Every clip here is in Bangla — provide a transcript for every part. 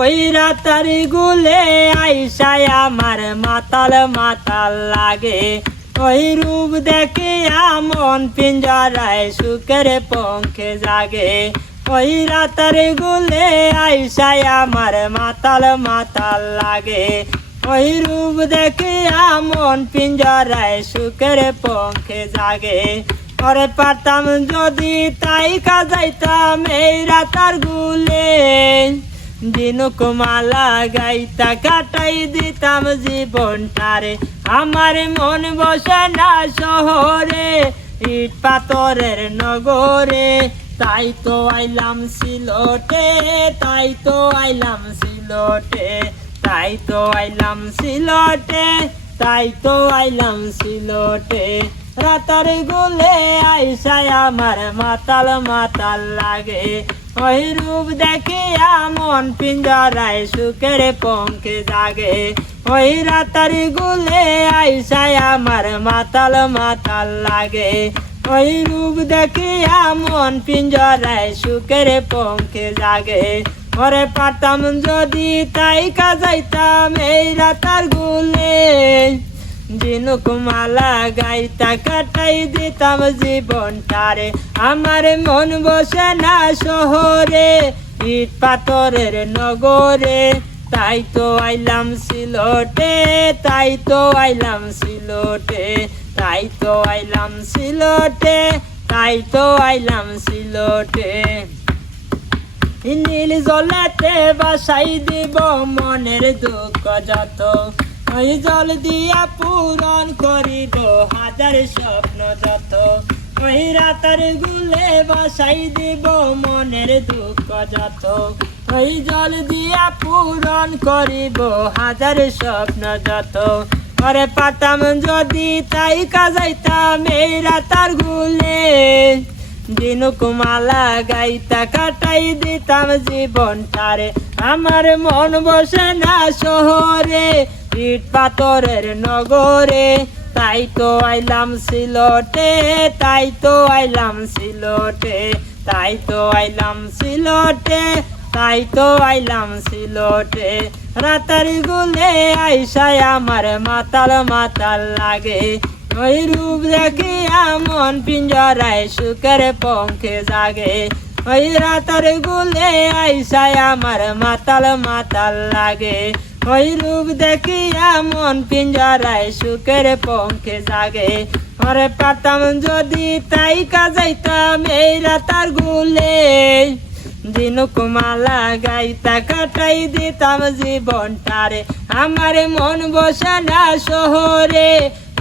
ওই রাতার গুলে আইসায় আমার মাতাল মাতাল লাগে। ওই রূপ দেখে মন পিঞ্জরায় সুখের পঙ্খে জাগে। ওই রাতার গুলে আইসায় আমার মাতাল মাতাল লাগে। ওই রূপ দেখে মন পিঞ্জরায় সুখের পঙ্খে জাগে। ওরে পারতাম যদি তাই কাজাইতাম এই রাতার গুলে, দিনুক মালা গাইতা কাটাই দিতাম জীবনটারে। আমার মন বসে না শহরে, ইট পাথরের নগরে। তাই তো আইলাম সিলটে, তাই তো আইলাম সিলটে, তাই তো আইলাম সিলটে, তাই তো আইলাম সিলটে। রাতার গুলে আইসায় আমার মাতাল মাতাল লাগে। ওই রূপ দেখে মন পিঞ্জরায় সুখের পঙ্খে জাগে। ওই রাতার গুলে আইসায় আমার মাতাল মাতাল লাগে। ওই রূপ দেখে মন পিঞ্জরায় সুখের পঙ্খে জাগে। ওরে পারতাম যদি তাই কাজাইতাম এই রাতার গুলে, দিনুক মালা গাইতা কাটাই দিতাম জীবনটারে। আমার মন বসে না শহরে, ইট পাথরের নগরে। তাই তো আইলাম সিলটে, তাই তো আইলাম সিলটে, তাই তো আইলাম সিলটে, তাই তো আইলাম সিলটে। নীল জলেতে বাসাই দিব মনের দুঃখ যত, ওই জল দিয়া পূরণ করিব হাজার স্বপ্ন যত। ওই রাতার গুলে বাসাই দিব মনের দুঃখ যত, ওই জল দিয়া পূরণ করিব হাজার স্বপ্ন যত। ওরে পারতাম যদি তাই কাজাইতাম এই রাতার গুলে, দিনুক মালা গাইতা কাটাই দিতাম জীবনটারে। আমার মন বসে না শহরে, ইট পাথরের নগরে। তাই তো আইলাম সিলটে, তাই তো আইলাম সিলটে, তাই তো আইলাম সিলটে, তাই তো আইলাম সিলটে। রাতার গুলে আইসায় আমার মাতাল মাতাল লাগে। ওই রূপ দেখে মন পিঞ্জরায় সুখের পঙ্খে জাগে। ওই রাতার গুলে আইসায় আমার মাতাল মাতাল লাগে। ওই রূপ দেখে মন পিঞ্জরায় সুখের পঙ্খে জাগে। ওরে পারতাম যদি তাই কাজাইতাম এই রাতার গুলে, দিনুক মালা গাইতা কাটাই দিতাম জীবনটারে। আমার মন বসে না শহরে,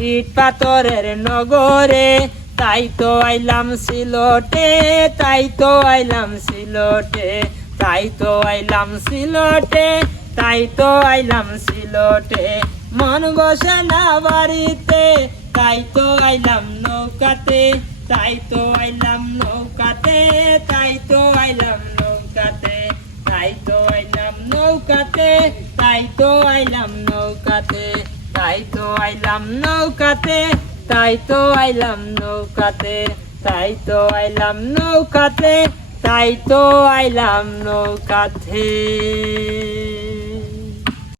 ইট পাথরের নগরে। তাই তো আইলাম সিলটে, তাই তো আইলাম সিলটে, তাই তো আইলাম সিলটে, তাই তো আইলাম সিলটে। মন বসে না বাড়িতে, তাই তো আইলাম নৌকাতে, তাই তো আইলাম নৌকাতে, তাই তো আইলাম নৌকাতে, তাই তো আইলাম নৌকাতে, তাই তো আইলাম নৌকাতে, তাই তো আইলাম নৌকাতে, তাই তো আইলাম নৌকাতে, তাই তো আইলাম নৌকাতে, তাই তো আইলাম নৌকাতে।